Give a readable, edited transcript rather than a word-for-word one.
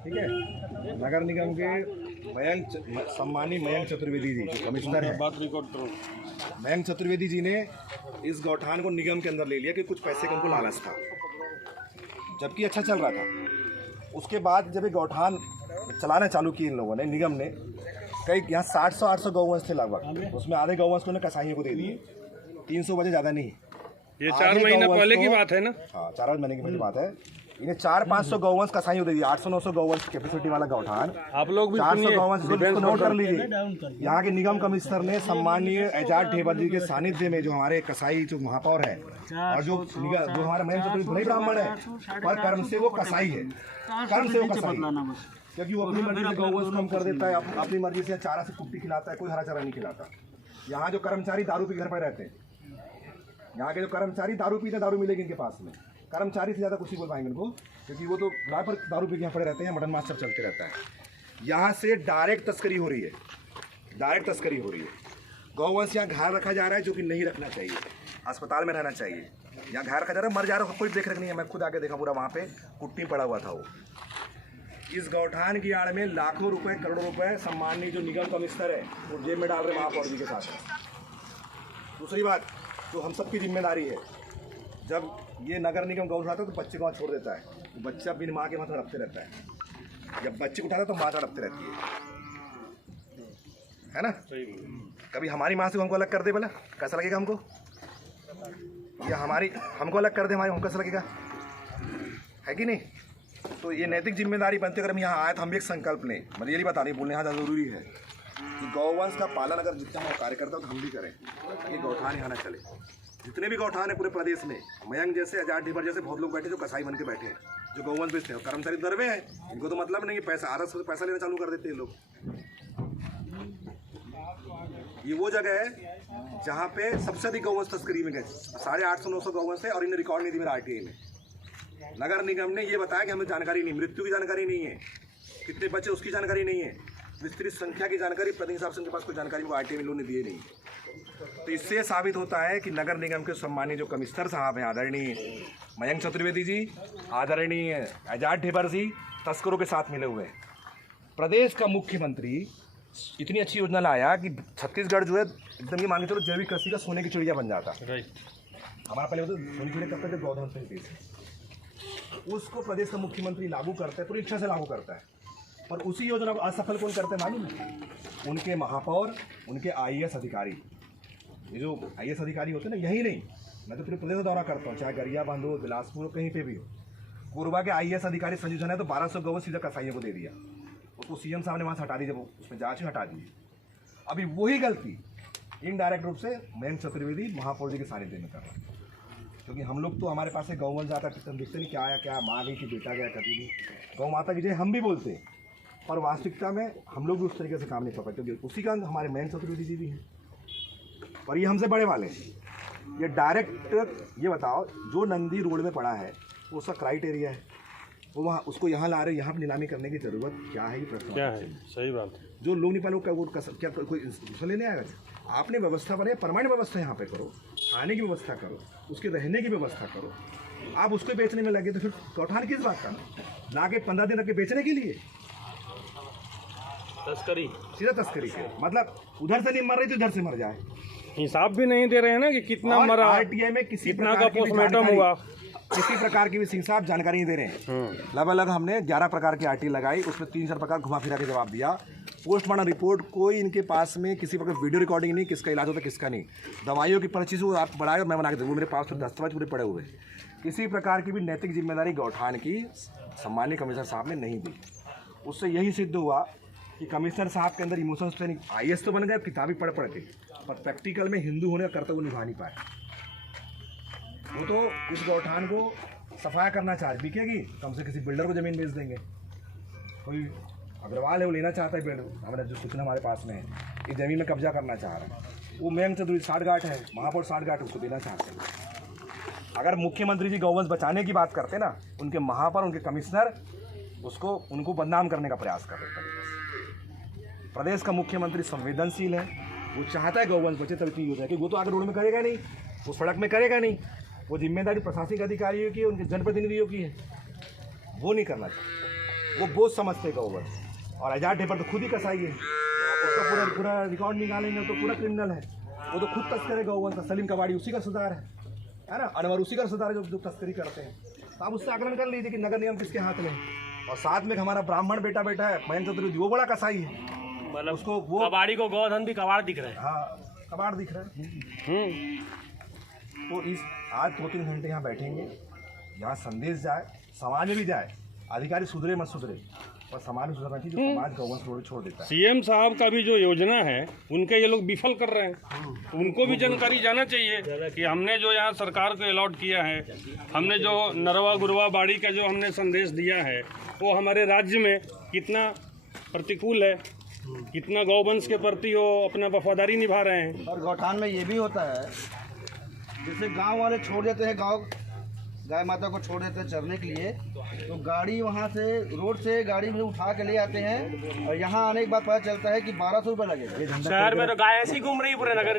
ठीक है। नगर निगम के सम्मानीय मयंक चतुर्वेदी जी जो कमिश्नर है, बात रिकॉर्ड करो। मयंक चतुर्वेदी जी ने इस गौठान को निगम के अंदर ले लिया कि कुछ पैसे का उनको लालच था, जबकि अच्छा चल रहा था। उसके बाद जब ये गौठान चलाना चालू किए इन लोगों ने, निगम ने, कई यहाँ 700-800 गौवंश थे लगभग, उसमें आधे गौवंश को कसाईयों को दे दिए। 300 वजह ज़्यादा नहीं, ये 4 महीना पहले की बात है ना। हाँ, 4 महीने की पहले बात है। इन्हें 400-500 गौवंश कसाईयों दे दिए। 800-900 गौवंश कैपेसिटी वाला गौठान, आप लोग भी 400 गौवंश को नोट कर लीजिए। यहाँ के निगम कमिश्नर ने सम्मानीय एजाज ढेबर जी के सानिध्य में, जो हमारे कसाई जो महापौर है और जो हमारे मयंक चतुर्वेदी भले ब्राह्मण है पर कर्म से वो कसाई है, कर्म से वो कसाई है, क्योंकि वो अपनी मर्जी से गौवंश कम कर देता है, अपनी मर्जी से चारा से कुट्टी खिलाता है, कोई हरा चारा नहीं खिलाता। यहाँ जो कर्मचारी दारू पी घर पर रहते हैं, यहाँ के जो कर्मचारी दारू पीते, दारू मिलेगी इनके पास में। कर्मचारी से ज़्यादा कुछ नहीं बोल पाएंगे इनको, क्योंकि वो तो रात पर दारू पी के यहाँ पड़े रहते हैं, मटन मास्टर चलते रहता है। यहाँ से डायरेक्ट तस्करी हो रही है, डायरेक्ट तस्करी हो रही है। गौवंश यहाँ घर रखा जा रहा है जो कि नहीं रखना चाहिए, अस्पताल में रहना चाहिए। यहाँ घर रखा जा रहा है, मर जा रहा है, कोई देख रेख नहीं है। मैं खुद आके देखा, पूरा वहाँ पे कुट्टी पड़ा हुआ था वो। इस गौठान की आड़ में लाखों रुपए, करोड़ों रुपए सम्मानीय जो निगम कमिश्नर है वो जेब में डाल रहे महापौर जी के साथ। दूसरी बात, तो हम सबकी जिम्मेदारी है, जब ये नगर निगम गौ उठाता है तो बच्चे को वहाँ छोड़ देता है, तो बच्चा अपनी माँ के माथे रखते रहता है। जब बच्चे को उठाता है तो माँ तड़पते रहती है ना। कभी हमारी माँ से हमको अलग कर दे, बोला कैसा लगेगा हमको? या हमारी हमको अलग कर दे, हमारी हमको कैसा लगेगा? है कि नहीं? तो ये नैतिक जिम्मेदारी बनती है। अगर हम यहाँ आए तो हम भी एक संकल्प लें, मतलब ये नहीं बता रही, बोलने यहाँ ज़रूरी है कि गौवंश का पालन अगर जितना हम कार्य करता हो तो हम भी करें, ये गौठान यहाँ ना चले। जितने भी गौठान है पूरे प्रदेश में, मयंक जैसे, एजाज ढेबर जैसे बहुत लोग बैठे जो कसाई बन के बैठे हैं, जो गौवंश बेचते हैं। कर्मचारी दरवे हैं, इनको तो मतलब नहीं, पैसा आधा से पैसा लेना चालू कर देते हैं लोग। ये वो जगह है जहाँ पे सबसे अधिक गौवंश तस्करी में गए, 850-900 गौवंश है, और इन्हें रिकॉर्ड नहीं दी मेरा RTI में। नगर निगम ने ये बताया कि हमें जानकारी नहीं, मृत्यु की जानकारी नहीं है, कितने बच्चे उसकी जानकारी नहीं है, विस्तृत संख्या की जानकारी प्रतिनिधि साहब से उनके पास कोई जानकारी वो RTI में लोगों ने दिए नहीं। तो इससे साबित होता है कि नगर निगम के सम्मानीय जो कमिश्नर साहब हैं, आदरणीय मयंक चतुर्वेदी जी, आदरणीय एजाज ढेबर जी, तस्करों के साथ मिले हुए हैं। प्रदेश का मुख्यमंत्री इतनी अच्छी योजना लाया कि छत्तीसगढ़ जो है एकदम ये मान के चलो जैविक कृषि का सोने की चिड़िया बन जाता। हमारा पहले तो सोने की चिड़िया करते थे गौधन से, उसको प्रदेश का मुख्यमंत्री लागू करता है, पूरी इच्छा से लागू करता है। पर उसी योजना को असफल कौन करते हैं मालूम है? उनके महापौर, उनके IAS अधिकारी। ये जो IAS अधिकारी होते हैं ना, यही नहीं, मैं तो पूरे प्रदेश का दौरा करता हूँ, चाहे गरियाबंद हो, बिलासपुर हो, कहीं पे भी हो। कोरबा के IAS अधिकारी संजू झा ने तो 1200 गौ सीधा कसाईयों को दे दिया, उसको CM साहब ने वहाँ से हटा दी, जब उसमें जाँच हटा दी। अभी वही गलती इनडायरेक्ट रूप से मयंक चतुर्वेदी महापौर जी के सानिध्य में कर रहा है। क्योंकि हम लोग तो, हमारे पास एक गौवंश जाता है, दिखते नहीं क्या आया, क्या माँ गई कि बेटा गया, कभी भी गौ माता की जय हम भी बोलते हैं, पर वास्तविकता में हम लोग भी उस तरीके से काम नहीं कर पाते, क्योंकि उसी का हमारे मयंक चतुर्वेदी जी भी हैं, पर ये हमसे बड़े वाले हैं। ये डायरेक्ट ये बताओ, जो नंदी रोड में पड़ा है वो उसका क्राइटेरिया है, वो वहाँ उसको यहाँ ला रहे, यहाँ पर नीलामी करने की ज़रूरत क्या है? ये प्रश्न क्या है? सही बात है। जो लोग नहीं पालो क्या कोई लेने आएगा? आपने व्यवस्था बनाई, परमानेंट व्यवस्था यहाँ पे करो, खाने की व्यवस्था करो, उसके रहने की व्यवस्था करो। आप उसको बेचने में लगे तो फिर गौठान किस बात का? ना कि 15 दिन रख के बेचने के लिए, तस्करी, सीधा तस्करी के मतलब उधर से नहीं मर रही तो इधर से मर जाए। हिसाब भी नहीं दे रहे हैं ना कि कितना मरा, RTI में कितना का पोस्टमार्टम हुआ, किसी प्रकार की भी सिंह साहब जानकारी नहीं दे रहे हैं। लगभग हमने 11 प्रकार की RTI लगाई, उसमें 3-4 प्रकार घुमा फिरा के जवाब दिया। पोस्टमार्टम रिपोर्ट कोई इनके पास में किसी प्रकार वीडियो रिकॉर्डिंग नहीं, किसका इलाज होता है किसका नहीं। दवाइयों की पर्ची से आप बढ़ाए, मैं बना के दूँ, मेरे पास तो दस्तावेज पूरे पड़े हुए। किसी प्रकार की भी नैतिक जिम्मेदारी गौठान की सम्मानीय कमिश्नर साहब ने नहीं दी। उससे यही सिद्ध हुआ कि कमिश्नर साहब के अंदर इमोशंस पे नहीं, IAS तो बन गए, किताबी पढ़ के, पर प्रैक्टिकल में हिंदू होने का कर्तव्य निभा नहीं पाए। वो तो इस गौठान को सफाया करना चाह रहे, बिकेगी कम से किसी बिल्डर को ज़मीन बेच देंगे। कोई अग्रवाल है, वो लेना चाहता है बिल्डर, हमारा जो सूचना हमारे पास में है, इस ज़मीन में कब्जा करना चाह रहा है। वो मयंक चतुर्वेदी 60 गांठ है, महापौर 60 गांठ उसको देना चाहते हैं। अगर मुख्यमंत्री जी गौवंश बचाने की बात करते ना, उनके महापौर, उनके कमिश्नर उनको बदनाम करने का प्रयास कर रहे हैं। प्रदेश का मुख्यमंत्री संवेदनशील है, वो चाहता है गौवंश बचे, तब इतनी योजना है कि वो तो आगे रोड में करेगा नहीं, वो सड़क में करेगा नहीं, वो जिम्मेदारी प्रशासनिक अधिकारियों की, उनके जनप्रतिनिधियों की है, वो नहीं करना चाहिए। वो बोझ समझते गौवंश, और आजाद ढेबर तो खुद ही कसाई है, उसका पूरा पूरा रिकॉर्ड निकालेंगे तो पूरा क्रिमिनल है। वो तो खुद तस्कर है गौवंश का। सलीम कबाड़ी उसी का सरदार है ना, अनवर उसी का सरदार है जो तस्करी करते हैं। तो आप उससे आकलन कर लीजिए कि नगर निगम किसके हाथ में है। और साथ में हमारा ब्राह्मण बेटा बैठा है महेंद्र चतुर्वेदी, वो बड़ा कसाई है, मतलब उसको वो कबाड़ी को गोधन भी कबाड़ दिख रहे हैं। हाँ कबाड़ दिख रहा है। तो इस आज 2-3 घंटे यहाँ बैठेंगे, यहाँ संदेश जाए, समाज में भी जाए, अधिकारी सुधरे मत सुधरे, पर समाज में सुधरना चाहिए जो समाज गौवंश छोड़ देता है। सीएम साहब का भी जो योजना है उनके ये लोग विफल कर रहे हैं, उनको भी जानकारी जाना चाहिए कि हमने जो यहाँ सरकार को अलॉट किया है, हमने जो नरवा गुरवा बाड़ी का जो हमने संदेश दिया है वो हमारे राज्य में कितना प्रतिकूल है, कितना गौवंश के प्रति वो अपना वफादारी निभा रहे हैं। और गौठान में ये भी होता है, जैसे गांव वाले छोड़ देते हैं, गाय माता को छोड़ देते हैं चरने के लिए, तो गाड़ी वहाँ से रोड से गाड़ी में उठा के ले आते हैं, और यहाँ आने के बाद पता चलता है कि 1200 रुपये लगेगा। शहर में तो गाय ऐसी घूम रही है पूरे नगर